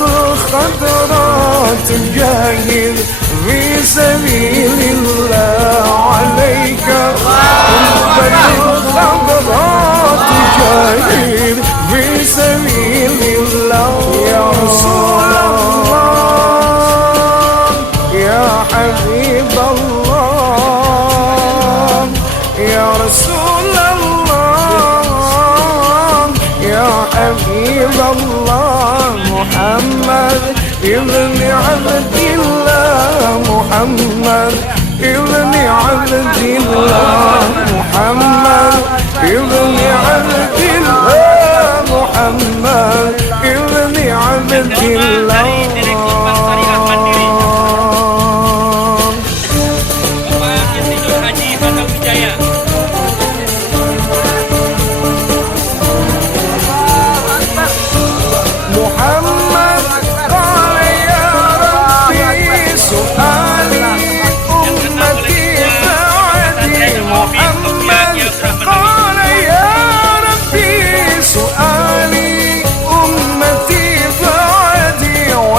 الخضراء تجاهد في سبيل الله عليك الخضراء تجاهد في سبيل الله يا رسول الله يا حبيب الله يا رسول الله يا حبيب الله محمد ابن عبد الله محمد ابن عبد الله محمد ابن عبد الله محمد ابن عبد الله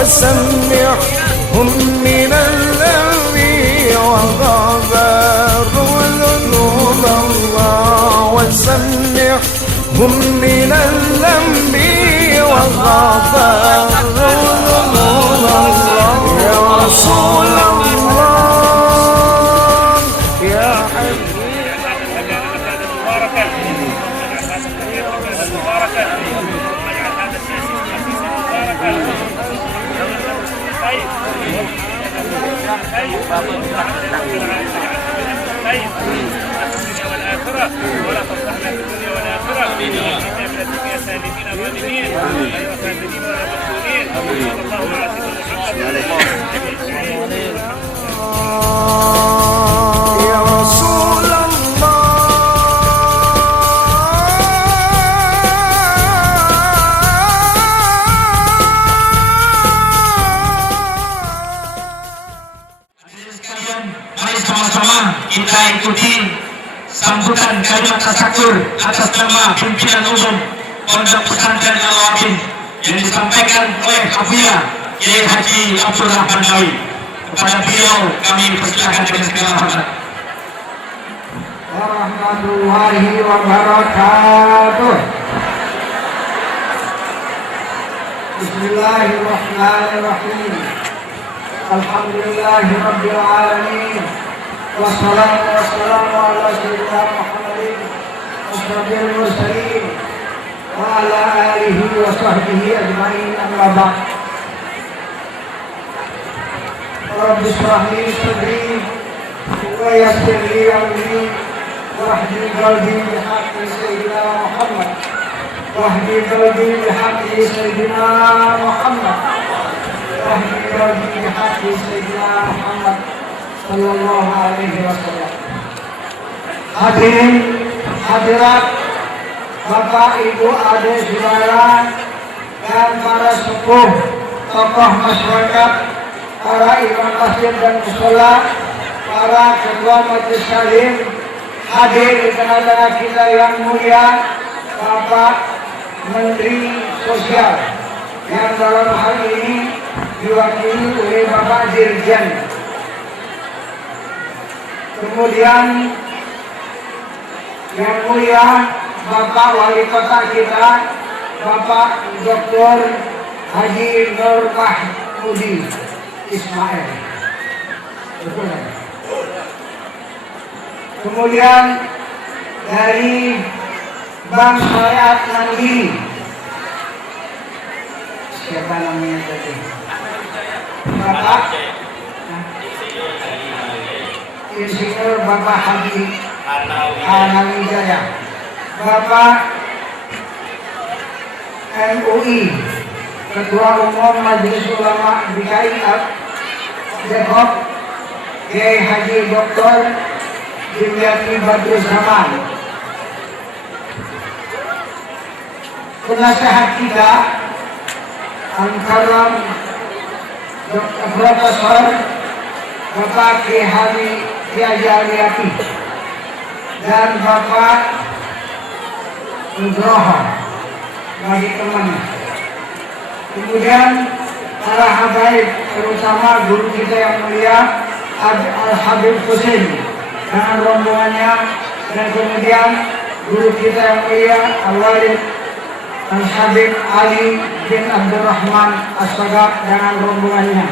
وسمعهم من الذنب وغفر ذنوب الله وسمعهم من الذنب وغفر ذنوب الله يا رسول الله يا حبيب ولا تفضحنا في الدنيا والآخرة إننا من الدنيا سالمين غانمين غير خاسرين ولا مفتونين صلى الله على سيدنا محمد يا رسول الله Mari sama-sama kita ikuti sambutan kalimat tasyakur atas nama pimpinan umum Pondok Pesantren Al-Waqin yang disampaikan oleh Abuya Kiai Haji Abdul Rahman Dawi. Kepada beliau kami persilakan dengan segala hormat. Warahmatullahi wabarakatuh. Bismillahirrahmanirrahim. Alhamdulillahi rabbil alamin. Wassalatu wassalamu ala sayyidina Muhammadin asyrafil mursalin wa ala alihi wa sahbihi ajma'in amma ba'd. Rabbi shrah li sadri wa yassir li amri wahdil qalbi bihaqqi sayyidina Muhammad wahdil qalbi bihaqqi sayyidina Muhammad wahdil qalbi bihaqqi sayyidina Muhammad Sallallahu Alaihi Wasallam. Hadirin, hadirat, Bapak, Ibu, adik, saudara, dan para sepuh, tokoh masyarakat, para imam masjid dan mushola, para ketua majelis taklim, hadir di tengah-tengah kita yang mulia, Bapak Menteri Sosial, yang dalam hal ini diwakili oleh Bapak Dirjen. Kemudian yang mulia Bapak Wali Kota kita, Bapak Dr. Haji Nur Mahmudi Ismail. Kemudian dari Bank Syariat Mandiri, siapa namanya tadi? Bapak Insinyur Bapak Haji Hanawijaya, Bapak MUI Ketua Umum Majelis Ulama DKI Depok, Kiai Haji Dr. Dimyati Badrus Zaman, penasehat kita Al-Karam Profesor Bapak Kiai Haji Yahya dan Bapak Nugroho bagi teman. Kemudian para habaib, terutama guru kita yang mulia Al-Habib Husain dengan rombongannya, dan kemudian guru kita yang mulia Al-Walid Al-Habib Ali bin Abdurrahman As-Sagaf dengan rombongannya.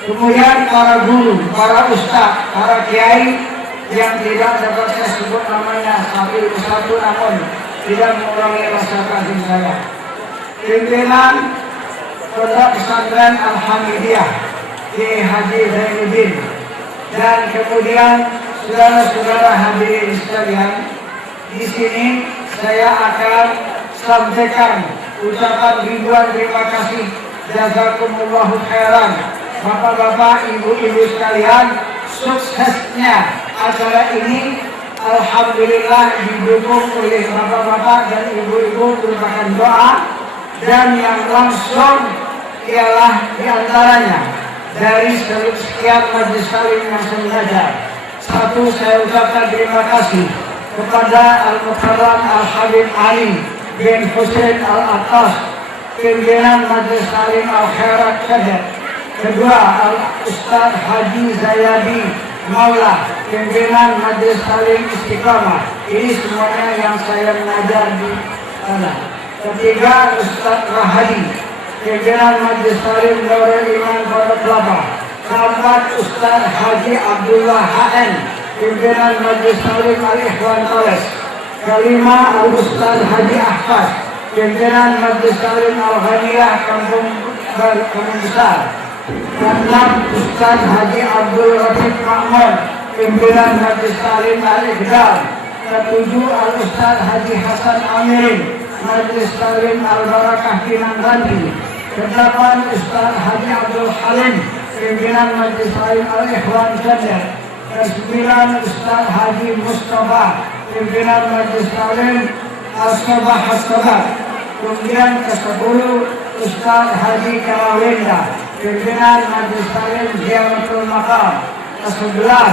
Kemudian para guru, para ustaz, para kiai yang tidak dapat saya sebut namanya satu namun tidak mengurangi rasa kasih saya. Pimpinan Pondok Pesantren Al-Hamidiyah Kiai Haji Zainuddin, dan kemudian saudara-saudara hadirin sekalian, di sini saya akan sampaikan ucapan ribuan terima kasih, jazakumullahu khairan, Bapak-bapak, ibu-ibu sekalian. Suksesnya acara ini alhamdulillah didukung oleh bapak-bapak dan ibu-ibu merupakan doa, dan yang langsung ialah diantaranya dari sekian majelis taklim yang saya belajar. Satu, saya ucapkan terima kasih kepada Al-Mukarram Al-Habib Ali bin Husain Al-Attas, pimpinan majelis taklim Al-Khairat Kader. Kedua, Al-Ustaz Haji Zayadi Maula, pimpinan majelis taklim Istiqamah. Ini semuanya yang saya mengajar di sana. Ketiga, Ustaz Rahadi, pimpinan majelis taklim Darul Iman Pondok Kelapa. Keempat, Ustaz Haji Abdullah HN, pimpinan majelis taklim Al-Ikhwan Tales. Kelima, Al-Ustaz Haji Ahfaz, pimpinan majelis taklim Al-Ghaniyah Kampung Besar. Keenam, Ustaz Haji Abdul Rafiq Makmun, pimpinan majelis taklim Al-Iqdam. Ketujuh, Al-Ustaz Haji Hasan Amirin, majelis taklim Al-Barakah Pinang Ranti. Kedelapan, Ustaz Haji Abdul Halim, pimpinan majelis taklim Al-Ikhwan Kader. Kesembilan, Ustaz Haji Mustafa, pimpinan majelis taklim Al-Sabah As-Sabah. Kemudian ke-10, Ustaz Haji Karawenda, pimpinan majelis taklim Ziaratul Maqam. Ke-11,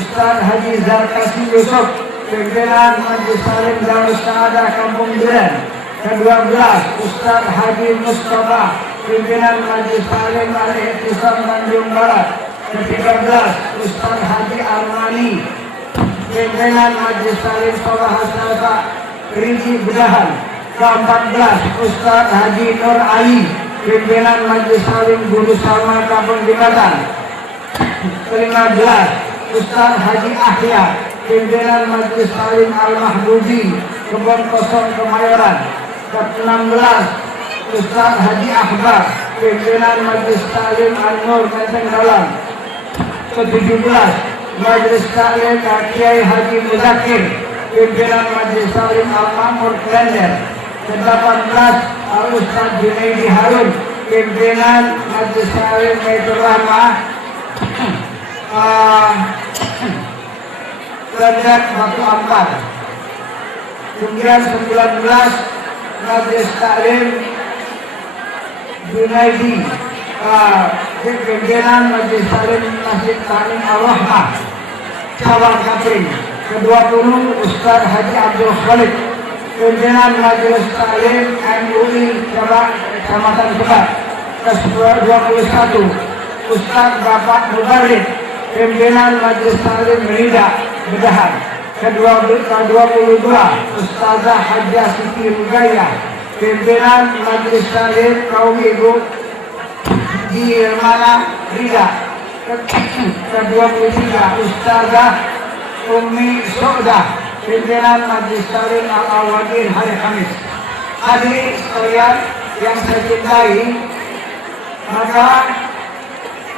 Ustaz Haji Zarkasi Yusuf, pimpinan majelis taklim Darus Saadah Kampung Duren. Ke-12, Ustaz Haji Mustafa, pimpinan majelis taklim Al-Ihtisam Tanjung Barat. Ke-13, Ustaz Haji Armani, pimpinan majelis taklim Sabah As-Safa Rinci Bedahan. Ke-14, Ustaz Haji Nur Ali, pimpinan majelis taklim Guru Salma Kampung Jembatan. Ke-15, Ustaz Haji Ahya, pimpinan majelis taklim Al-Mahduzi Kebon Kosong Kemayoran. Ke-16, Ustaz Haji Akbar, pimpinan majelis taklim An-Nur Menteng Dalam. Ke-17, majelis taklim Kiai Haji Muzakir, pimpinan majelis taklim Al-Makmur Klender. Ke-18, Al-Ustaz Junaidi Harun, pimpinan majelis taklim Baitur Rahmah Kerajaan Batu Ampar. Kemudian 19 Majelis Taklim Junaidi, pimpinan Majelis Taklim Masjid Taklim Ar-Rahmah Cabang Kaping. Ke-20 Ustaz Haji Abdul Khalid, pimpinan Majelis Taklim MUI Cabang Kecamatan Kebat. Ke-21 Ustaz Bapak Mubarik, pimpinan Majelis Taklim Merida Bedahan. Ke-22 Ustazah Hajjah Siti Rugaya, pimpinan Majelis Taklim kaum ibu di Mana Rida. Ke-23 Ustazah Umi Sodah, pimpinan Majelis Taklim Al-Awadin hari Kamis. Hadirin sekalian yang saya cintai, maka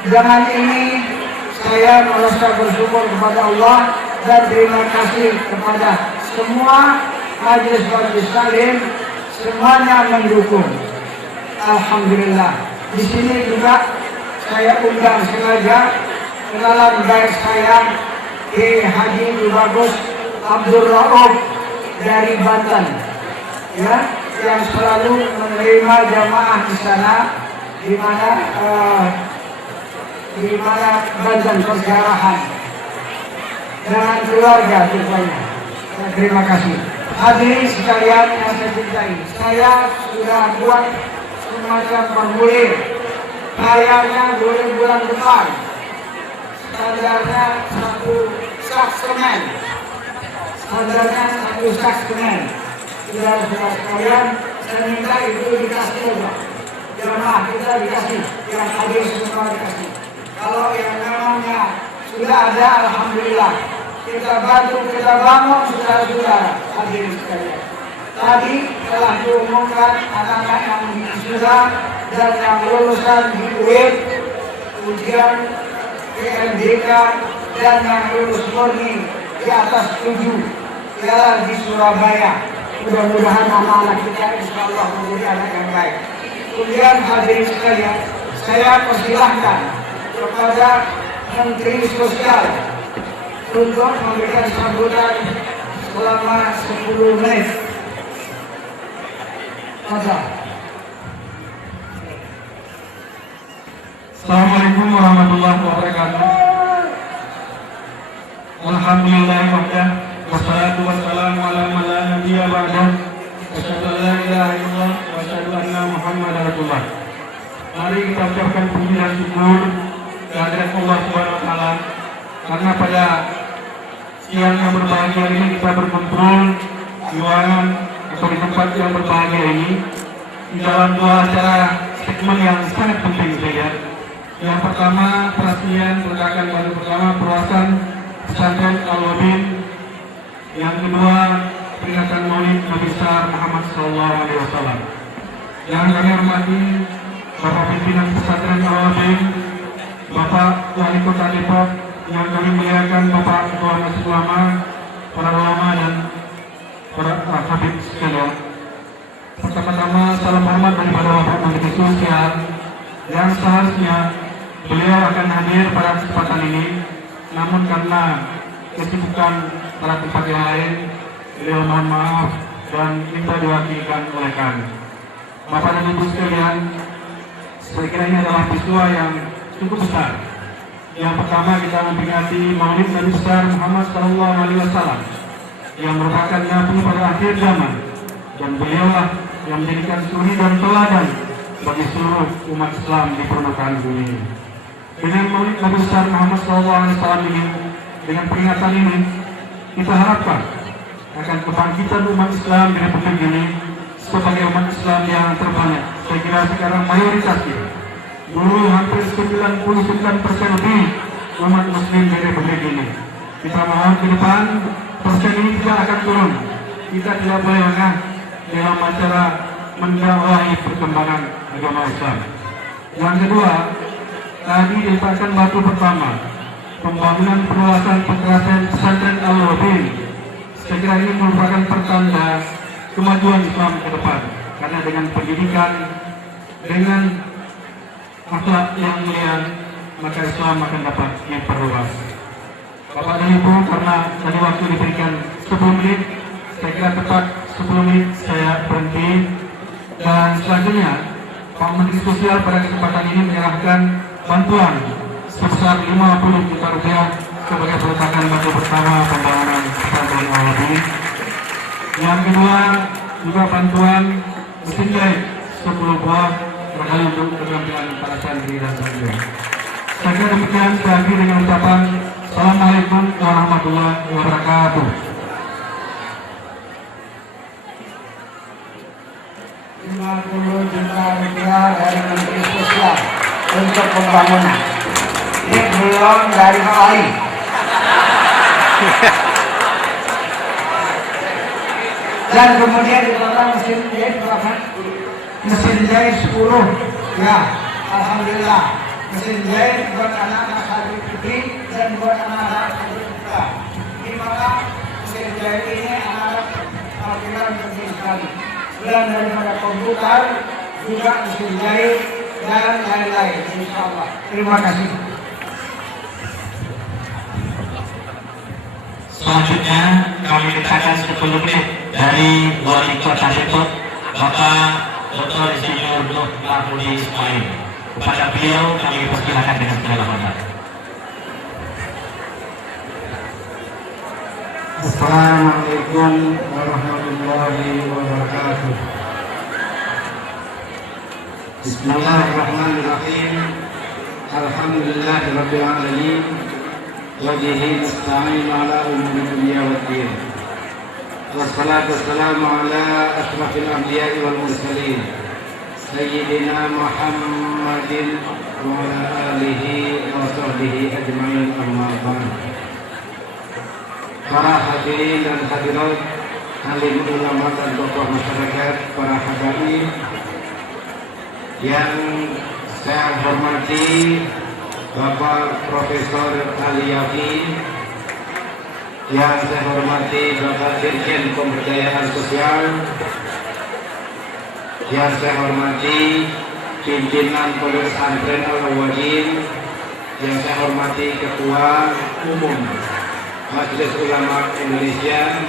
dengan ini saya merasa bersyukur kepada Allah dan terima kasih kepada semua majelis-majelis taklim, semuanya mendukung. Alhamdulillah. Di sini juga saya undang sengaja kenalan baik saya Haji Bagus Abdul Rauf dari Banten, ya, yang selalu menerima jamaah di sana, di mana Banten Perjarahan dengan keluarga tentunya. Terima kasih. Hadirin sekalian yang saya cintai, saya sudah buat semacam formulir. Kayaknya bulan depan standarnya satu sak semen. Sudah sekalian, saya minta itu dikasih juga. Jamaah kita dikasih, yang hadir semua dikasih. Kalau yang namanya sudah ada, alhamdulillah. Kita bantu, kita bangun saudara-saudara hadirin sekalian. Tadi telah diumumkan anak-anak yang sudah dan yang lulusan di UIN, ujian PMDK, dan yang lulus murni di atas 7 ialah di Surabaya. Mudah-mudahan anak-anak kita insyaallah menjadi anak yang baik. Kemudian hadirin sekalian, saya persilahkan kepada Menteri Sosial untuk memberikan sambutan selama 10 menit. Assalamualaikum warahmatullahi wabarakatuh. Alhamdulillah wahdah, wassalatu wassalamu ala man la nabiyya ba'dah. Asyhadu an la ilaha illallah wa asyhadu anna Muhammadar Rasulullah. Mari kita ucapkan puji dan syukur kehadirat Allah Subhanahu wa taala karena pada siang yang berbahagia ini kita berkumpul di ruangan atau di tempat yang berbahagia ini di dalam dua acara segmen yang sangat penting saya. Yang pertama perhatian peletakan batu pertama perluasan pesantren Al-Wabin. Yang kedua peringatan Maulid Nabi besar Muhammad SAW. Yang kami hormati Bapak pimpinan pesantren Al-Wabin, Bapak Wali Kota Depok, yang kami muliakan Bapak Ketua Majelis Ulama, para ulama dan para habib sekalian. Pertama-tama salam hormat daripada Bapak Menteri Sosial yang seharusnya beliau akan hadir pada kesempatan ini, namun karena kesibukan pada tempat yang lain, beliau mohon maaf dan minta diwakilkan oleh kami. Bapak dan Ibu sekalian, saya kira ini adalah peristiwa yang cukup besar. Yang pertama kita memperingati Maulid Nabi besar Muhammad SAW yang merupakan nabi pada akhir zaman, dan beliaulah yang menjadikan suri dan teladan bagi seluruh umat Islam di permukaan bumi ini. Dengan Maulid Nabi besar Muhammad SAW ini, dengan peringatan ini, kita harapkan akan kebangkitan umat Islam di Republik ini sebagai umat Islam yang terbanyak. Saya kira sekarang mayoritasnya, dulu hampir 99% lebih umat Muslim di Republik ini. Kita mohon ke depan persen ini tidak akan turun. Kita tidak boleh lengah dalam acara mendakwahi perkembangan agama Islam. Yang kedua, tadi diletakkan batu pertama, pembangunan perluasan pesantren Al-Wabin. Saya kira ini merupakan pertanda kemajuan Islam ke depan, karena dengan pendidikan, dengan akhlak yang mulia, maka Islam akan dapat diperluas. Bapak dan Ibu, karena tadi waktu diberikan 10 menit, saya kira tepat 10 menit saya berhenti. Dan selanjutnya, Pak Menteri Sosial pada kesempatan ini menyerahkan bantuan sebesar 50 juta rupiah sebagai peletakan batu pertama pembangunan pesantren Al-Wadin. Yang kedua, juga bantuan mesin jahit 10 buah barangkali untuk keterampilan para santri dan santri. Saya kira demikian, saya akhiri dengan ucapan Assalamualaikum warahmatullahi wabarakatuh. Rp50 juta dari Menteri Sosial untuk pembangunan. Ini belum dari lain. Dan kemudian ditambah mesin jahit berapa? Mesin jahit 10. Ya, alhamdulillah. Mesin jahit buat anak-anak Habib Putri dan buat anak-anak Habib Putra. Di mana mesin jahit ini anak-anak alhamdulillah penting sekali. Dan daripada komputer juga mesin jahit dan lain-lain, insyaallah. Terima kasih. Selanjutnya kami mintakan 10 menit dari Wali Kota Depok, Bapak Dr. Insinyur Nuh Mahmudi Ismail. Kepada beliau kami persilakan dengan segala hormat. Assalamualaikum warahmatullahi wabarakatuh. Bismillahirrahmanirrahim. Alhamdulillahirabbil alamin. Wa bihi nasta'in ala umuri dunya waddin. Wassalatu wassalamu ala asyrafil anbiya'i wal mursalin. Sayyidina Muhammadin wa ala alihi wa sahbihi ajma'in, amma ba'd. Para hadirin dan hadirat, alim ulama dan tokoh masyarakat, para habaib yang saya hormati, Bapak Profesor Ali Yafi, yang saya hormati Bapak Dirjen Pemberdayaan Sosial, yang saya hormati pimpinan Pondok Pesantren Al-Wadin, yang saya hormati Ketua Umum Majelis Ulama Indonesia,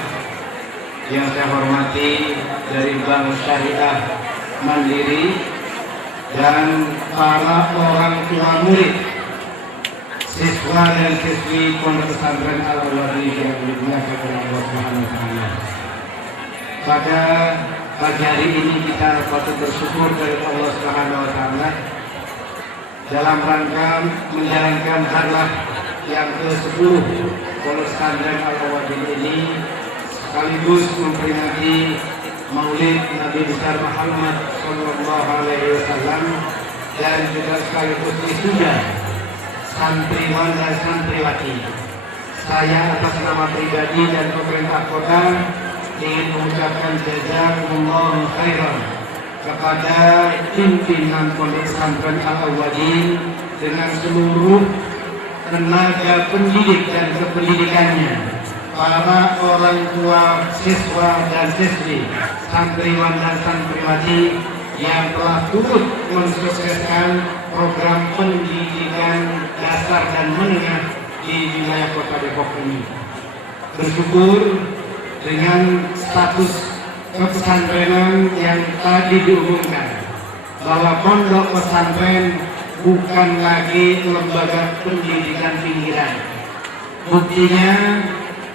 yang saya hormati dari Bank Syariah Mandiri, dan para orang tua murid, siswa dan siswi Pondok Pesantren Al-Wadin yang dimuliakan oleh Allah Subhanahu wa taala. Pada pagi hari ini kita patut bersyukur dari Allah Subhanahu wa taala dalam rangka menjalankan harlah yang ke-10 Pondok Pesantren Al-Wadin ini, sekaligus memperingati Maulid Nabi besar Muhammad sallallahu alaihi wasallam, dan juga sekaligus wisuda santriwan dan santriwati. Saya atas nama pribadi dan pemerintah kota ingin mengucapkan jazakumullahu khairan kepada pimpinan Pondok Pesantren Al-Wadin dengan seluruh tenaga pendidik dan kependidikannya, para orang tua siswa dan siswi, santriwan dan santriwati yang telah turut mensukseskan program pendidikan dasar dan menengah di wilayah Kota Depok ini. Bersyukur dengan status kepesantrenan yang tadi diumumkan bahwa Pondok Pesantren bukan lagi lembaga pendidikan pinggiran. Buktinya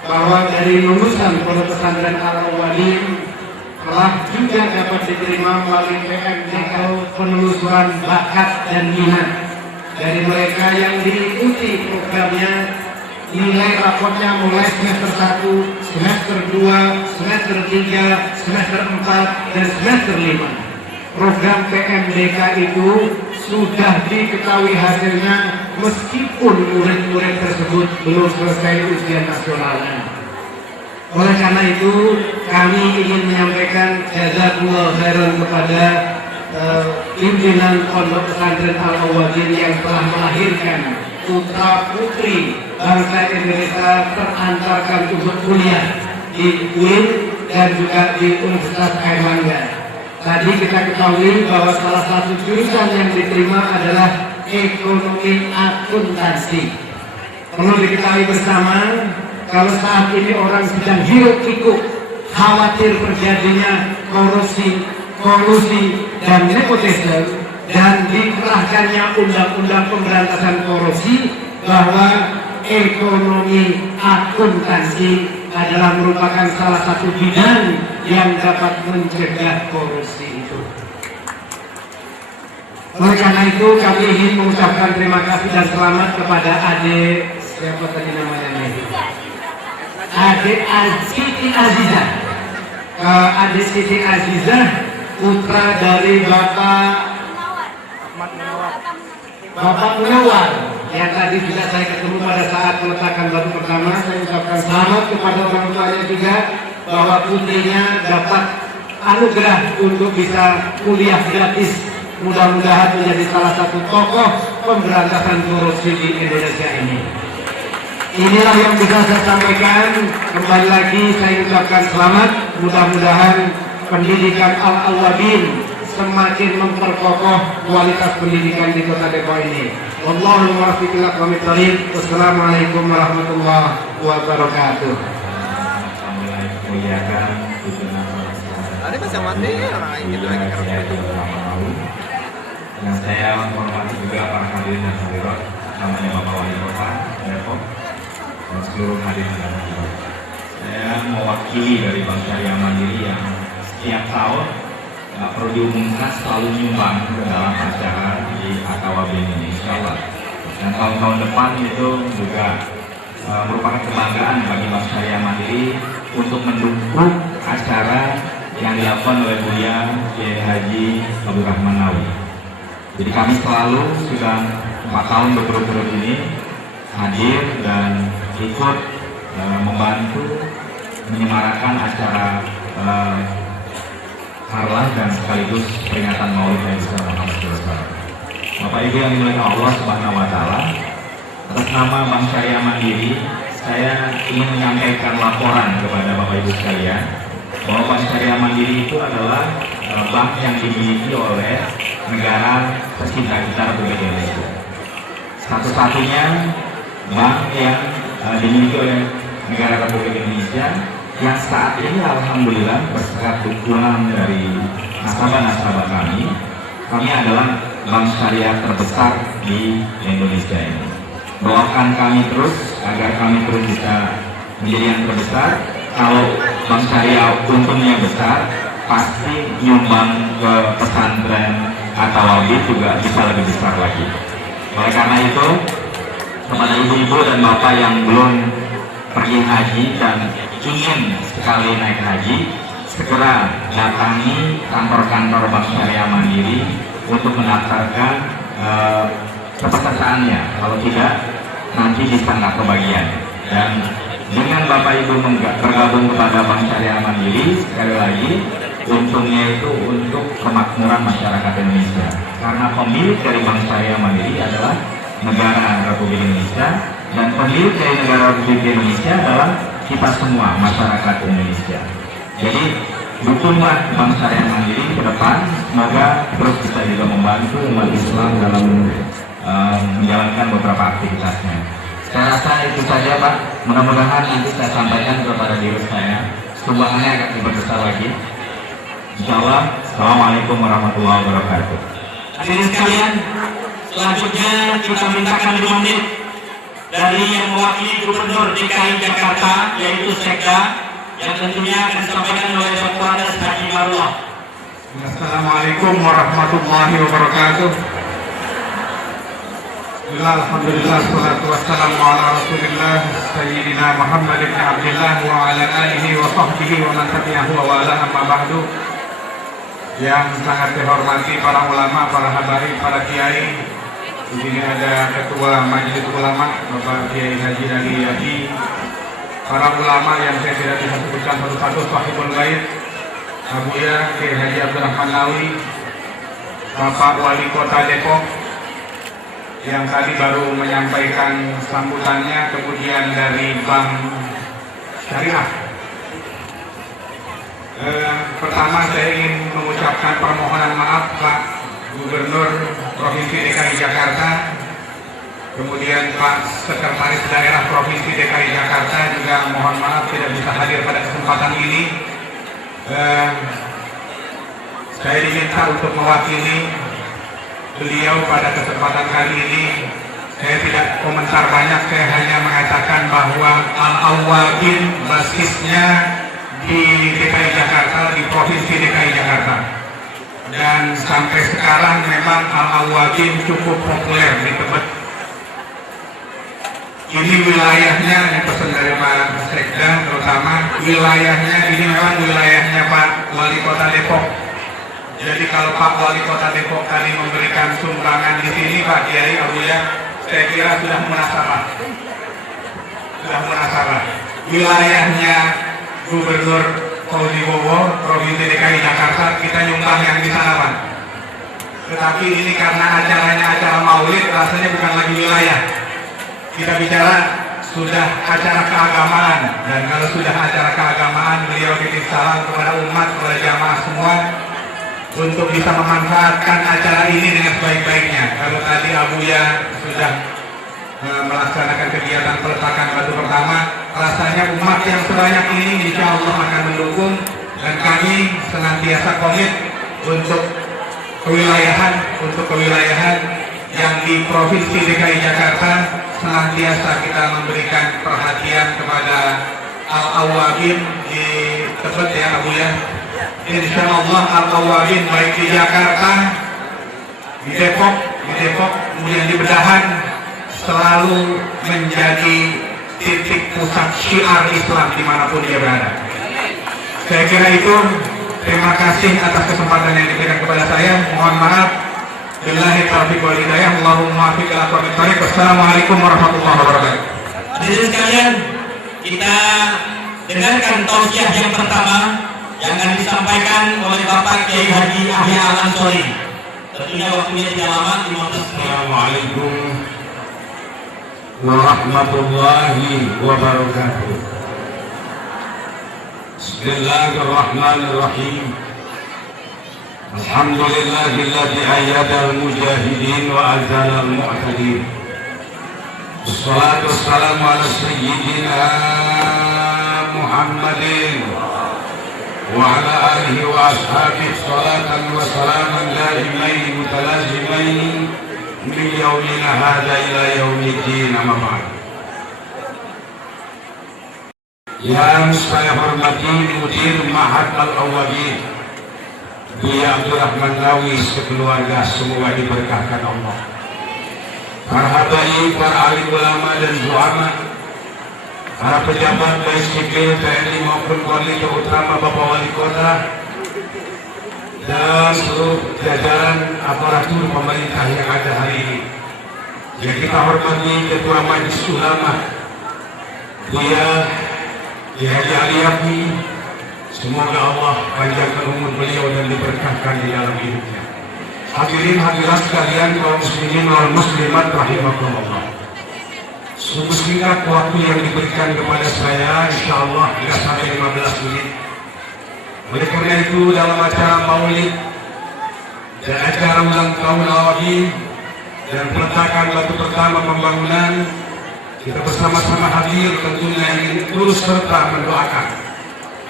bahwa dari lulusan Pondok Pesantren Al-Wadin telah juga dapat diterima melalui PMD atau penelusuran bakat dan minat. Dari mereka yang diikuti programnya, nilai raportnya mulai semester 1, semester 2, semester 3, semester 4, dan semester 5. Program PMDK itu sudah diketahui hasilnya meskipun murid-murid tersebut belum selesai ujian nasionalnya. Oleh karena itu, kami ingin menyampaikan jazakumullah khairan kepada pimpinan Pondok Pesantren Al-Wadin yang telah melahirkan putra putri bangsa Indonesia terantarkan untuk kuliah di UIN dan juga di Universitas Airlangga. Tadi kita ketahui bahwa salah satu jurusan yang diterima adalah ekonomi akuntansi. Perlu diketahui bersama, kalau saat ini orang sedang hiruk pikuk khawatir terjadinya korupsi, kolusi, dan nepotisme, dan dikerahkannya undang-undang pemberantasan korupsi, bahwa ekonomi akuntansi adalah merupakan salah satu bidang yang dapat mencegah korupsi itu. Oleh karena itu kami ingin mengucapkan terima kasih dan selamat kepada adik, siapa tadi namanya nih? Adik Siti Azizah. Adik Siti Azizah, putra dari Bapak Munawar, yang tadi sudah saya ketemu pada saat peletakan batu pertama. Saya ucapkan selamat kepada orang tuanya juga, bahwa putrinya dapat anugerah untuk bisa kuliah gratis. Mudah-mudahan menjadi salah satu tokoh pemberantasan korupsi di Indonesia ini. Inilah yang bisa saya sampaikan. Kembali lagi saya ucapkan selamat. Mudah-mudahan pendidikan Al-Awwabin semakin memperkokoh kualitas pendidikan di Kota Depok ini. Wallahul muwaffiq ila aqwamit thoriq. Wassalamualaikum warahmatullahi wabarakatuh. Ada bahasa mati orang gitu lagi yang saya menghormati juga para hadirin dan hadirat, namanya Bapak Wali Kota Depok dan seluruh hadirin dan hadirat. Saya mewakili dari Bank Syariah Mandiri yang setiap tahun nggak perlu diumumkan selalu nyumbang ke dalam acara di AKWB ini, insya Allah. Dan tahun-tahun depan itu juga merupakan kebanggaan bagi Bank Syariah Mandiri untuk mendukung acara yang dilakukan oleh Buya Kiai Haji Abdul Rahman Nawawi. Jadi kami selalu sudah 4 tahun berturut-turut ini hadir dan ikut membantu menyemarakan acara harlah dan sekaligus peringatan Maulid Nabi Muhammad SAW. Bapak Ibu yang dimuliakan Allah Subhanahu Wa Taala, atas nama Bank Syariah Mandiri, saya ingin menyampaikan laporan kepada Bapak Ibu sekalian bahwa Bank Syariah Mandiri itu adalah bank yang dimiliki oleh negara tercinta kita, Republik Indonesia. Satu-satunya bank yang dimiliki oleh negara Republik Indonesia yang saat ini alhamdulillah berkat dukungan dari nasabah-nasabah kami adalah bank syariah terbesar di Indonesia ini. Doakan kami terus agar kami terus bisa menjadi yang terbesar. Kalau bank syariah untungnya besar, pasti nyumbang ke pesantren atau wabid juga bisa lebih besar lagi. Oleh karena itu, kepada ibu-ibu dan bapak yang belum pergi haji dan ingin sekali naik haji, segera datangi kantor-kantor Bank Syariah Mandiri untuk mendaftarkan kepesertaannya. Kalau tidak, nanti bisa nggak kebagian. Dan dengan bapak ibu bergabung kepada Bank Syariah Mandiri, sekali lagi untungnya itu untuk kemakmuran masyarakat Indonesia, karena pemilik dari Bank Syariah Mandiri adalah negara Republik Indonesia, dan pemilik dari negara Republik Indonesia adalah kita semua, masyarakat Indonesia. Jadi dukunglah Bank Syariah Mandiri ke depan, semoga terus bisa juga membantu umat Islam dalam menjalankan beberapa aktivitasnya. Saya rasa itu saja Pak, mudah-mudahan nanti saya sampaikan kepada diri saya sumbangannya akan diperbesar lagi. Insyaallah. Assalamualaikum warahmatullahi wabarakatuh. Hadirin sekalian, selanjutnya kita mintakan 5 menit dari yang mewakili Gubernur DKI Jakarta, yaitu Sekda, yang tentunya akan disampaikan oleh Dr. Andes Haji Marullah. Assalamualaikum warahmatullahi wabarakatuh. Alhamdulillah, salatu wassalamu ala rasulillah Sayyidina Muhammad ibn Abdillah wa ala alihi wa sahbihi wa man tabi'ahu wa ala amma ba'du. Yang sangat dihormati para ulama, para habaib, para kiai. Di sini ada Ketua Majelis Ulama Bapak Kiai Haji Ali Yahi, para ulama yang saya tidak bisa sebutkan satu-satu, Sahibul Bait, Abuya Kiai Haji Abdul Rahman Nawawi, Bapak Wali Kota Depok yang tadi baru menyampaikan sambutannya, kemudian dari Bank Syariah. Pertama saya ingin mengucapkan permohonan maaf Pak Gubernur Provinsi DKI Jakarta, kemudian Pak Sekretaris Daerah Provinsi DKI Jakarta juga mohon maaf tidak bisa hadir pada kesempatan ini. Saya diminta untuk mewakili beliau pada kesempatan kali ini. Saya tidak komentar banyak, saya hanya mengatakan bahwa Al-Awwabin basisnya di DKI Jakarta, di Provinsi DKI Jakarta. Dan sampai sekarang memang Al-Awwabin cukup populer di Tebet. Ini wilayahnya, ini pesan dari Pak Sekda terutama, wilayahnya ini memang wilayahnya Pak Wali Kota Depok. Jadi kalau Pak Wali Kota Depok tadi memberikan sumbangan di sini, Pak Kiai Abuya, saya kira sudah munasabah. Wilayahnya Gubernur Fauzi Bowo, Provinsi DKI Jakarta, kita nyumbang yang di sana, Pak. Tetapi ini karena acaranya acara Maulid, rasanya bukan lagi wilayah. Kita bicara sudah acara keagamaan, dan kalau sudah acara keagamaan, beliau titip salam kepada umat, kepada jamaah semua untuk bisa memanfaatkan acara ini dengan sebaik-baiknya. Kalau tadi Abuya sudah melaksanakan kegiatan peletakan batu pertama, rasanya umat yang sebanyak ini insya Allah akan mendukung, dan kami senantiasa komit untuk kewilayahan yang di Provinsi DKI Jakarta. Senantiasa kita memberikan perhatian kepada Al-Awwabin di Tebet ya Abuya. Insya Allah Al-Awwabin baik di Jakarta, di Depok, kemudian di Bedahan selalu menjadi titik pusat syiar Islam dimanapun dia berada. Saya kira itu. Terima kasih atas kesempatan yang diberikan kepada saya. Mohon maaf. Billahi taufiq wal hidayah. Allahumma fiq al-aqwamit thariq. Wassalamualaikum warahmatullahi wabarakatuh. Hadirin sekalian, kita dengarkan tausiah yang pertama yang akan disampaikan oleh Bapak Kiai Haji Yahya Al-Ansori. Tentunya waktunya tidak lama, 15 menit. Assalamualaikum warahmatullahi wabarakatuh. Bismillahirrahmanirrahim. Alhamdulillahilladzi ayyadal mujahidin wa azalal mu'tadin. Wassalatu wassalamu ala sayyidina Muhammadin wa ala alihi wa ashabihi salatan wa salaman daimain mutalazimain min yaumina hadza ila yaumiddin, amma ba'd. Yang saya hormati Mudir Ma'had Al-Awwabin Buya Abdurrahman Rawi sekeluarga, semoga diberkahkan Allah. Para habaib, para alim ulama dan zuama, para pejabat baik sipil TNI maupun Polri, terutama Bapak Wali Kota dan seluruh jajaran aparatur pemerintah yang ada hari ini. Yang kita hormati Ketua Majelis Ulama Buya Haji Ali Abdi, semoga Allah panjangkan umur beliau dan diberkahkan di dalam hidupnya. Hadirin hadirat sekalian, kaum muslimin wal muslimat rahimakumullah. Sungguh singkat waktu yang diberikan kepada saya, insya Allah tidak sampai 15 menit. Oleh karena itu, dalam acara Maulid dan acara ulang tahun Al-Awwabin dan peletakan batu pertama pembangunan, kita bersama-sama hadir tentunya ingin terus serta mendoakan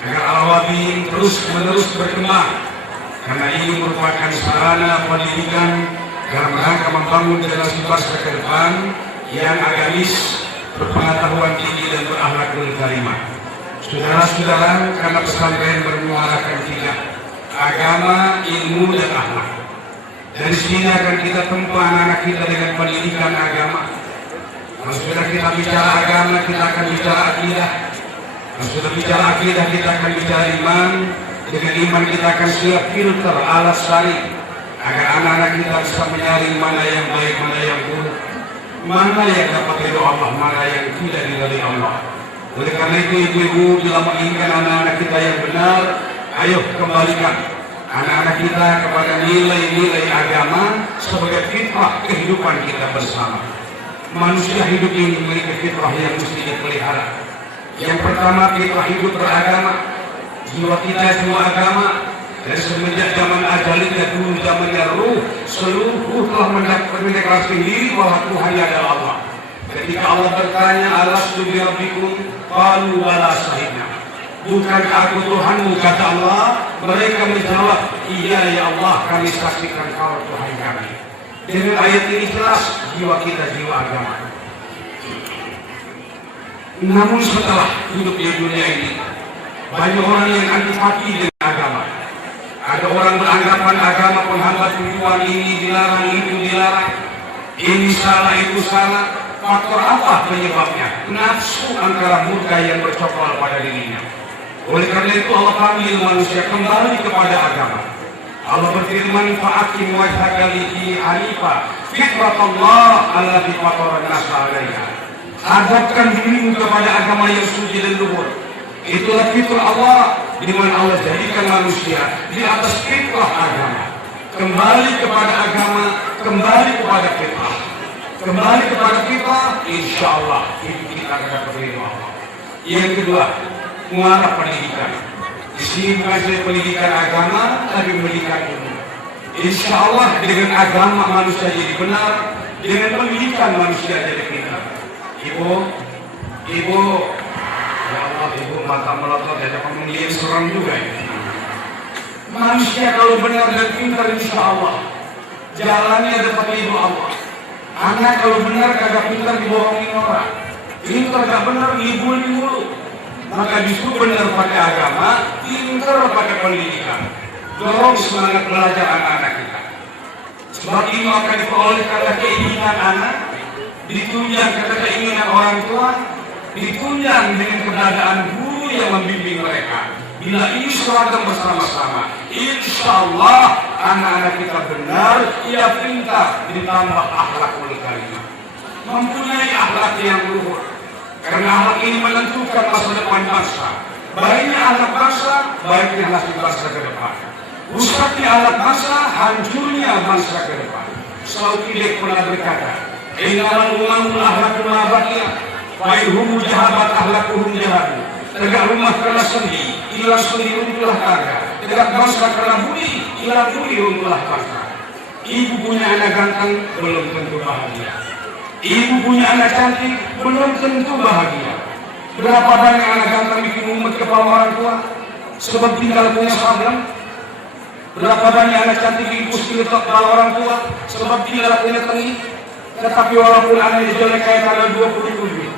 agar Al-Awwabin terus-menerus berkembang, karena ini merupakan sarana pendidikan dalam rangka membangun generasi bangsa ke depan yang agamis, berpengetahuan tinggi dan berakhlakul karimah. Saudara-saudara, karena pesantren bermuarakan tiga, agama, ilmu, dan akhlak. Dari sini akan kita tempa anak-anak kita dengan pendidikan agama. Kalau sudah kita bicara agama, kita akan bicara akidah. Kalau sudah bicara akidah, kita akan bicara iman. Dengan iman kita akan siap filter alat sari agar anak-anak kita bisa menyaring mana yang baik, mana yang buruk, mana yang dapat ridho Allah, mana yang tidak diridhoi Allah. Oleh karena itu, ibu-ibu, bila menginginkan anak-anak kita yang benar, ayo kembalikan anak-anak kita kepada nilai-nilai agama sebagai fitrah kehidupan kita bersama. Manusia hidup ini memiliki fitrah yang mesti dipelihara. Yang pertama, fitrah hidup beragama. Jiwa kita jiwa agama, Dan semenjak zaman ajalnya dulu zamannya ruh, seluruh telah mendeklarasikan diri bahwa Tuhan adalah Allah. Ketika Allah bertanya, alastu bi rabbikum, qalu bala syahidna. Bukan aku Tuhanmu, kata Allah. Mereka menjawab, iya ya Allah, kami saksikan kau Tuhan kami. Dengan ayat ini jelas jiwa kita jiwa agama. Namun setelah hidup di dunia ini, banyak orang yang antipati dengan agama. Ada orang beranggapan agama penghambat hubungan, ini dilarang, itu dilarang, ini salah, itu salah. Faktor apa penyebabnya? Nafsu angkara murka yang bercokol pada dirinya. Oleh karena itu Allah panggil manusia kembali kepada agama. Allah berfirman, fa'akim wajhaka lidini hanifa fitratullah allati fatara an-nasa 'alaiha. Hadapkan dirimu kepada agama yang suci dan luhur. Itulah fitrah Allah, di mana Allah jadikan manusia di atas fitrah agama. Kembali kepada agama, kembali kepada fitrah. Kembali kepada fitrah, insya Allah hidup kita akan terima Allah. Yang kedua, muara pendidikan. Di sini bukan saja pendidikan agama, tapi pendidikan ilmu. Insya Allah dengan agama manusia jadi benar, dengan pendidikan manusia jadi pintar. Ibu, ya Allah, ibu mata melotot ya, kamu lihat seram juga ya. Manusia kalau benar dan pintar, insya Allah jalannya dapat ridho Allah. Anak kalau benar kagak pintar dibohongin orang, pintar gak benar libulin mulu. Maka justru benar pakai agama, pintar pakai pendidikan. Dorong semangat belajar anak-anak kita. Sebab ini akan diperoleh karena keinginan anak, ditunjang karena keinginan orang tua, ditunjang dengan keberadaan guru yang membimbing mereka. Bila ini seragam bersama-sama, insya Allah anak-anak kita benar, ia pintar, ditambah akhlakul karimah, mempunyai akhlak yang luhur. Karena akhlak ini menentukan masa depan bangsa. Baiknya anak bangsa, baiknya nasib bangsa ke depan. Rusaknya anak bangsa, hancurnya bangsa ke depan. Saukidek pernah berkata, innamal umamul ahlakul ma'abakiyah, fa'idhumu jahabat ahlakuhum jahadu. Tegak rumah karena sendi, hilang sendi runtuhlah tangga. Tegak bangsa karena budi, hilang budi runtuhlah bangsa. Ibu punya anak ganteng, belum tentu bahagia. Ibu punya anak cantik, belum tentu bahagia. Berapa banyak anak ganteng bikin umat kepala orang tua, sebab tinggal punya sableng. Berapa banyak anak cantik bikin pusing kepala orang tua, sebab tinggal punya tengi. Tetapi walaupun anaknya jelek kayak tanggal 27,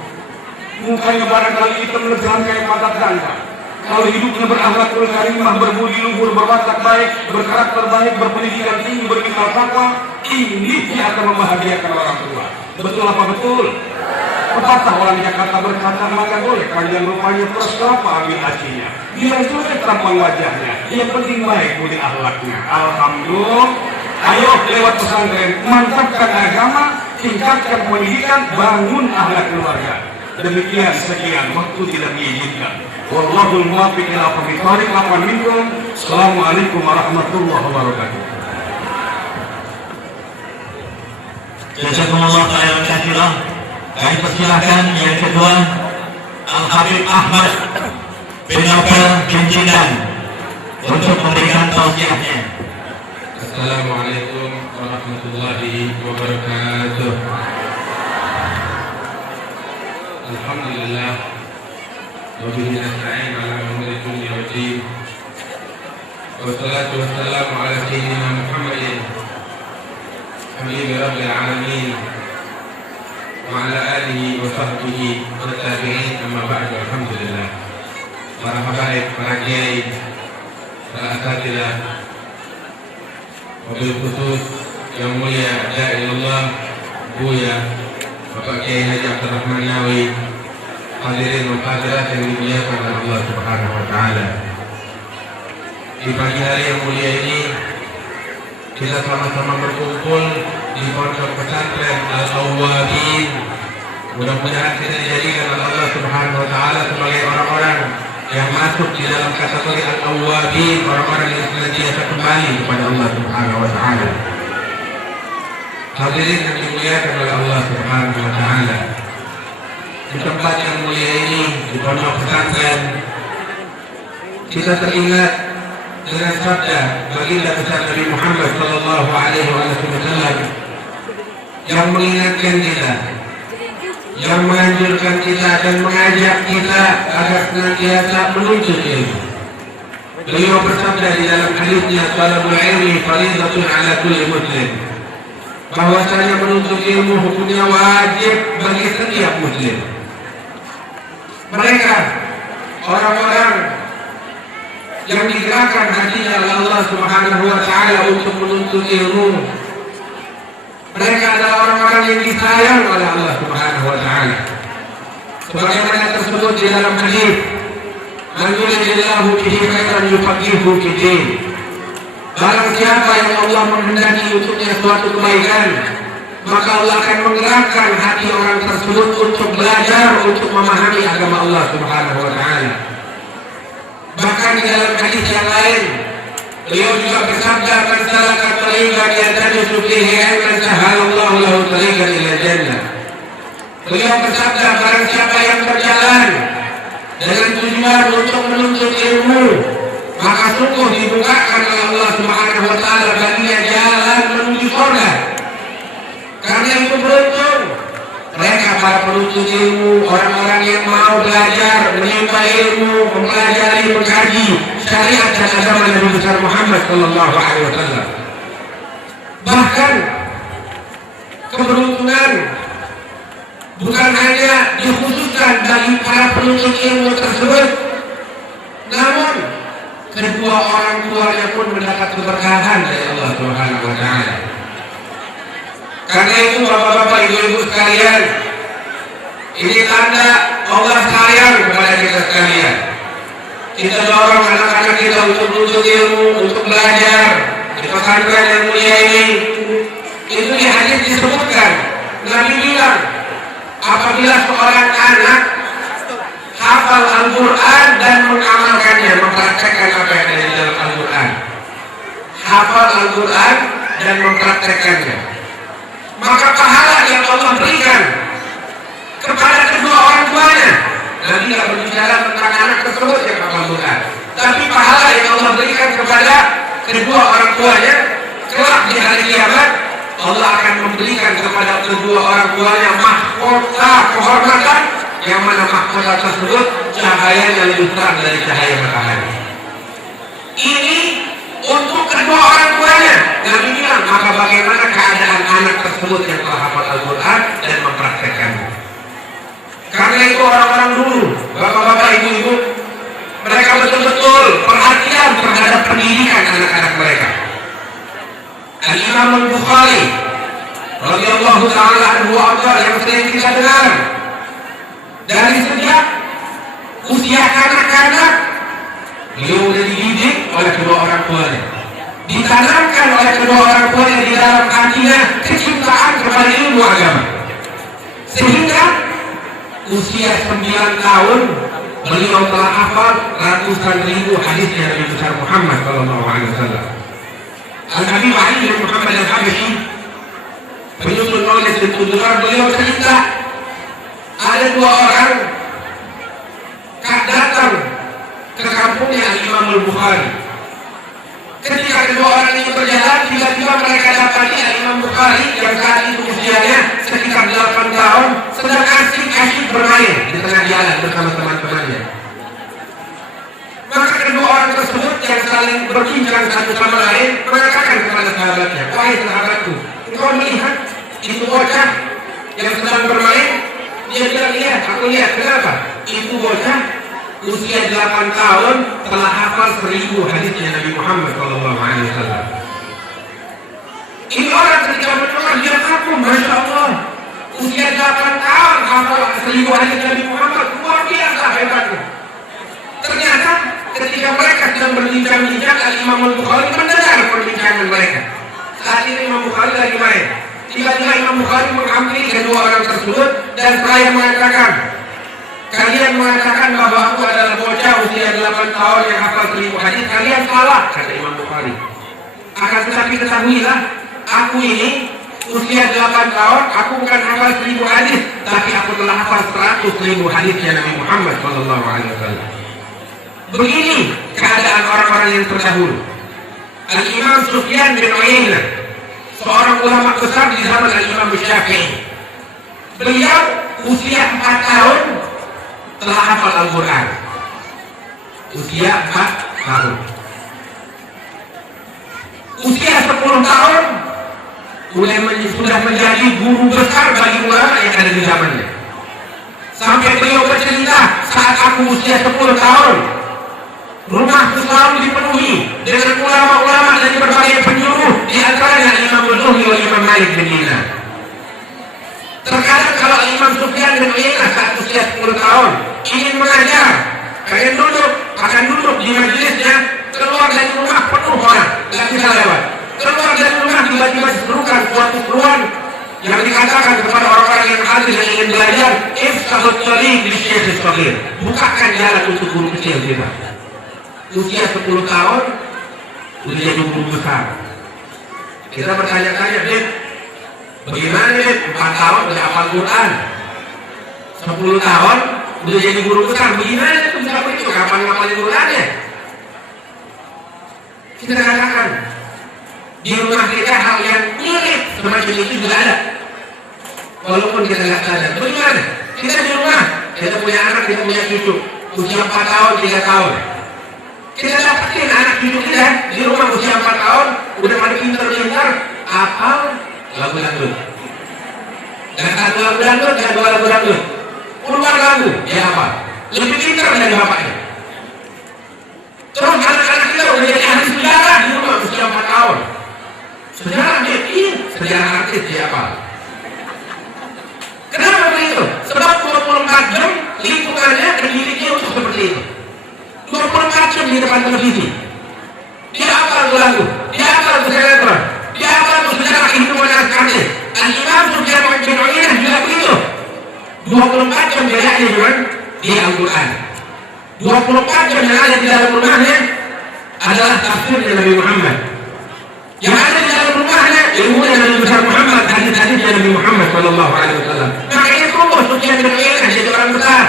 mukanya barangkali hitam legaan kayak mata ganda. Kalau hidupnya berakhlakul karimah, berbudi luhur, berwatak baik, berkarakter baik, berpendidikan tinggi, berkenal takwa, ini dia akan membahagiakan orang tua. Betul apa betul? Pepatah orang Jakarta berkata, maka boleh panjang rupanya plus berapa ambil hasilnya. Dia itu kerampang wajahnya. Yang penting baik budi akhlaknya. Alhamdulillah. Ayo lewat pesantren, mantapkan agama, tingkatkan pendidikan, bangun akhlak keluarga. Demikian sekian, waktu tidak diizinkan. Wallahul muwaffiq ila aqwamit thoriq. Assalamualaikum warahmatullahi wabarakatuh. Jazakumullah khairan katsiran. Kami persilahkan yang kedua Al-Habib Ahmad bin Nopel bin Jindan untuk memberikan tausiahnya. Assalamualaikum warahmatullahi wabarakatuh. Alhamdulillah wa bihi nasta'in ala umuri dunya wa din. Wassalatu wassalamu ala sayyidina Muhammadin habibi rabbil alamin wa ala alihi wa sahbihi wa tabi'in, amma ba'du. Alhamdulillah. Para habaib, para kiai, para asatidzah, wabil khusus yang mulia Da'ilullah Buya Bapak Kiai Haji Abdul Rahman Nawawi, hadirin dan hadirat yang dimuliakan oleh Allah Subhanahu wa taala. Di pagi hari yang mulia ini kita sama-sama berkumpul di pondok pesantren Al-Awwabin. Mudah-mudahan kita dijadikan oleh Allah Subhanahu wa taala sebagai orang-orang yang masuk di dalam kategori Al-Awwabin, orang-orang yang senantiasa kembali kepada Allah Subhanahu wa taala. Hadirin yang dimuliakan oleh Allah Subhanahu wa taala, di tempat yang mulia ini, di pondok pesantren, kita teringat dengan sabda baginda besar Nabi Muhammad sallallahu alaihi wasallam yang mengingatkan kita, yang menganjurkan kita dan mengajak kita agar senantiasa menuntut ilmu. Beliau bersabda di dalam hadisnya, talabul ilmi fardhatun ala kulli muslim, bahwasanya menuntut ilmu hukumnya wajib bagi setiap muslim. Mereka orang-orang yang digerakkan hatinya oleh Allah Subhanahu wa taala untuk menuntut ilmu, mereka adalah orang-orang yang disayang oleh Allah Subhanahu wa taala. Sebagaimana tersebut di dalam hadis, "Man yuridillahu bihi khairan yufaqihuhu fid-din." Barang siapa yang Allah menghendaki untuknya suatu kebaikan, maka Allah akan menggerakkan hati orang tersebut untuk belajar, untuk memahami agama Allah Subhanahu wa taala. Bahkan di dalam hadis yang lain, beliau juga bersabda, "Man salaka tariqan yaltamisu fihi ilman sahhalallahu lahu tariqan ila jannah." Beliau bersabda, barang siapa yang berjalan dengan tujuan untuk menuntut ilmu, maka sungguh dibukakan oleh Allah Subhanahu wa taala baginya jalan menuju surga. Karena itu beruntung mereka para penuntut ilmu, orang-orang yang mau belajar, menimba ilmu, mempelajari, mengkaji syariat dan agama Nabi besar Muhammad sallallahu alaihi wasallam. Bahkan keberuntungan bukan hanya dikhususkan bagi para penuntut ilmu tersebut, namun kedua orang tuanya pun mendapat keberkahan dari Allah Subhanahu wa taala. Karena itu bapak-bapak, ibu-ibu sekalian, ini tanda Allah sayang kepada kita sekalian. Kita dorong anak-anak kita untuk menuntut ilmu, untuk belajar di pesantren yang mulia ini. Itu di hadis disebutkan, Nabi bilang, apabila seorang anak hafal Al-Quran dan mengamalkannya, mempraktekkan apa yang ada di dalam Al-Quran, hafal Al-Quran dan mempraktekkannya, maka pahala yang Allah berikan kepada kedua orang tuanya. Nabi tidak berbicara tentang anak tersebut yang hafal Quran, tapi pahala yang Allah berikan kepada kedua orang tuanya kelak di hari kiamat, Allah akan memberikan kepada kedua orang tuanya mahkota kehormatan, yang mana mahkota tersebut cahayanya lebih terang dari cahaya matahari. Ini untuk kedua orang tuanya. Nabi bilang, maka bagaimana keadaan anak tersebut yang telah hafal Al-Quran dan mempraktekkannya. Karena itu orang-orang dulu, bapak-bapak, ibu-ibu, mereka betul-betul perhatian terhadap pendidikan anak-anak mereka. Al-Imam Al-Bukhari radhiyallahu ta'ala anhu yang sering kita dengar, dari sejak usia kanak-kanak beliau sudah dididik oleh kedua orang tuanya, ditanamkan oleh kedua orang tuanya di dalam hatinya kecintaan kepada ilmu agama, sehingga usia 9 tahun beliau telah hafal ratusan ribu hadisnya Nabi besar Muhammad sallallahu alaihi wasallam. Al-Habib Ali bin Muhammad Al-Habashi, penyusun nulis itu dengar beliau cerita, ada dua orang datang ke kampungnya Imam Al-Bukhari. Ketika kedua orang ini berjalan, tiba-tiba mereka dapati Imam Bukhari yang saat itu usianya sekitar 8 tahun sedang asik-asik bermain di tengah jalan bersama teman-temannya. Maka kedua orang tersebut yang saling berbincang satu sama lain mengatakan kepada sahabatnya, "Wahai sahabatku, engkau melihat itu bocah yang sedang bermain?" Dia bilang, "Iya, aku lihat." Kenapa? Itu bocah usia 8 tahun telah hafal 1000 hadisnya Nabi Muhammad SAW. Ini orang ketika mendengar, dia ngaku, Masya Allah, usia 8 tahun hafal 1000 hadis Nabi Muhammad, luar biasa hebatnya. Ternyata ketika mereka sedang berbincang-bincang, Imam Al-Bukhari mendengar perbincangan mereka. Saat ini Imam Bukhari lagi main. Tiba-tiba Imam Bukhari menghampiri kedua orang tersebut dan seraya mengatakan, "Kalian mengatakan bahwa aku adalah bocah usia 8 tahun yang hafal 1000 hadis. Kalian salah," kata Imam Bukhari. "Akan tetapi ketahuilah, aku ini usia 8 tahun, aku bukan hafal 1000 hadis, tapi aku telah hafal 100.000 hadisnya Nabi Muhammad SAW." Begini keadaan orang-orang yang terdahulu. Al-Imam Sufyan bin Uyainah, seorang ulama besar di zaman Al-Imam Syafi'i. Beliau usia 4 tahun telah hafal Al-Quran. Usia 4 tahun. Usia 10 tahun sudah menjadi guru besar bagi ulama yang ada di zamannya. Sampai beliau bercerita, saat aku usia 10 tahun, rumahku selalu dipenuhi dengan ulama-ulama dari berbagai penjuru, di antaranya Imam Zuhri dan Imam Malik bin Dinar. Terkadang kalau Imam Sufyan bin Uyainah saat usia 10 tahun ingin mengajar, akan duduk di majelisnya, keluar dari rumah penuh orang, tidak bisa lewat. Keluar dari rumah tiba-tiba diserukan suatu seruan yang dikatakan kepada orang-orang yang hadir yang ingin belajar, "Iftahut thariq lisyaikh shaghir." Bukakan jalan untuk guru kecil kita. Usia 10 tahun udah jadi guru besar. Kita bertanya-tanya, "Dit, bagaimana Dit? 4 tahun udah hafal Quran, 10 tahun udah jadi guru besar, bagaimana itu bisa begitu? Kapan ngapalin Qurannya?" Kita katakan di rumah kita hal yang mirip semacam itu juga ada, walaupun kita nggak sadar. Bagaimana? Kita di rumah, kita punya anak, kita punya cucu, usia 4 tahun, 3 tahun. Kita dapetin anak cucu kita di rumah usia 4 tahun, udah pada pintar-pintar, hafal lagu dangdut. Dan satu lagu dangdut, dan 2 lagu dangdut. Puluhan lagu, dia hafal. Lebih pintar dari bapaknya. Terus anak-anak kita udah jadi ahli sejarah di rumah usia 4 tahun. Sejarah dia, sejarah artis dia apa? Kenapa begitu? Sebab 24 jam lingkungannya pendidiknya untuk seperti itu. 24 jam di depan televisi. Dia apa lagu? Dia apa sinetron? Dia apa sejarah kehidupan artis? Al-Imam Sufyan bin Uyainah juga begitu. 24 jam dia ada di Al-Quran. 24 jam yang ada di dalam rumahnya adalah tafsir Nabi Muhammad. Yang ada di dalam rumahnya ilmu Nabi besar Muhammad, hadis-hadis Nabi Muhammad sallallahu alaihi wasallam. Makanya tumbuh Sufyan bin Uyainah jadi orang besar.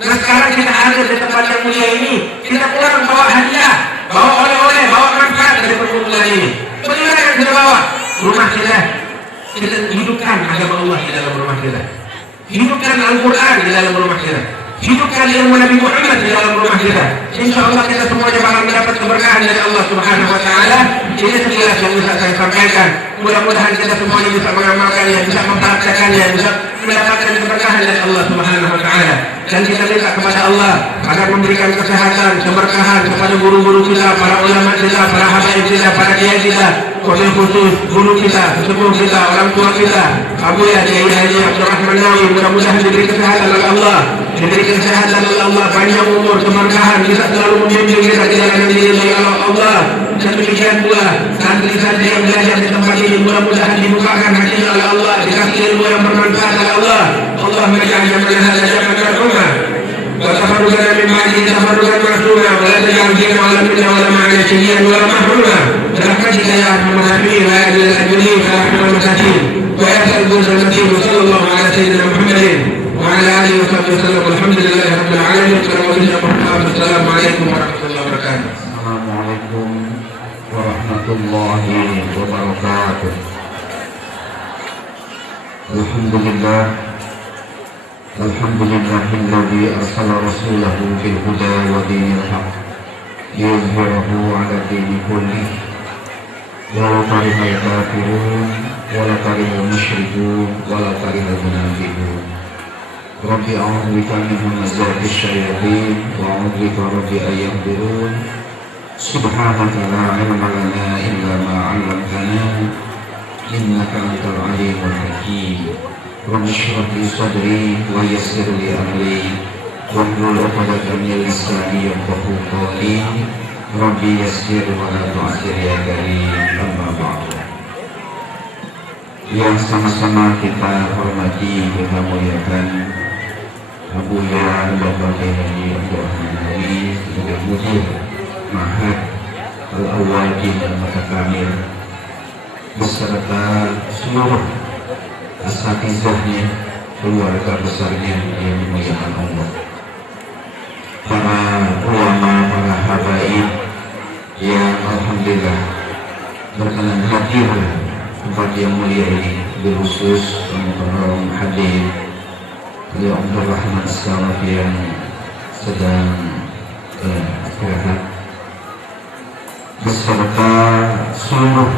Nah sekarang kita hadir di tempat yang mulia ini, kita pulang bawa hadiah, bawa oleh-oleh, bawa manfaat dari perkumpulan ini. Bagaimana yang kita bawa? Rumah kita hidupkan agama Allah di dalam rumah kita. Hidupkan Al-Quran di dalam rumah kita. Hidupkan ilmu Nabi Muhammad di dalam rumah kita. Insya Allah kita semuanya bakal mendapat keberkahan dari Allah Subhanahu Wa Taala. Ini sekilas yang bisa saya sampaikan. Mudah-mudahan kita semuanya bisa mengamalkannya, bisa mempraktekannya, bisa mendapatkan keberkahan dari Allah Subhanahu Wa Taala. Dan kita minta kepada Allah agar memberikan kesehatan, keberkahan kepada guru-guru kita, para ulama kita, para habaib kita, para kiai kita, wabil khusus guru kita, sesepuh kita, orang tua kita, Abu ya Kiai Haji Abdurrahman Nawawi. Mudah-mudahan diberi kesehatan oleh Allah, diberi kesehatan oleh Allah, panjang umur, keberkahan, bisa selalu membimbing kita di jalan yang diridhoi oleh Allah. Dan demikian pula santri-santri yang belajar di tempat ini, mudah-mudahan dibukakan hatinya oleh Allah, dikasih ilmu yang bermanfaat oleh Allah. Allahumma ja'alna min hadha jama'atan ummah wa tafarruqana min ba'dihi tafarruqan ma'suma wa la taj'al fina wa la minna wa la ma'ana shay'an wa la mahruma birahmatika ya arhamar rahimin wa ya ajlal ajlin wa ya arhamar masakin wa ya sallallahu sallallahu ala sayyidina Muhammadin wa ala alihi wa sahbihi wasallam. Alhamdulillahi rabbil alamin. Assalamu alaikum warahmatullahi wabarakatuh. Assalamualaikum warahmatullahi wabarakatuh. Alhamdulillah, alhamdulillahilladzi arsala rasulahu bil huda wa dinil haq liyuzhirahu 'ala dini kullih walau karihal kafirun walau karihal musyrikun walau karihal munafiqun. Rabbi a'udzu bika min hamazati syayatin wa a'udzu bika rabbi an yahdurun. Subhanaka la ilma lana illa ma 'allamtana innaka antal alimul hakim. Rabbi shrah li sadri wa yassir li amri wahlul 'uqdatam min lisani yafqahu qawli. Rabbi yassir wa la tu'assir ya karim. Amma ba'du. Yang sama-sama kita hormati, kita muliakan Abu Ya Bapak Haji Abdurrahman Nawawi sebagai mudir Ma'had Al-Awwalin Al-Mutakamil beserta seluruh asatizahnya, keluarga besarnya yang dimuliakan Allah, para hadir tempat yang mulia ini, berkhusus para hadir beliau Abdul Rahman Salaf yang sedang istirahat beserta seluruh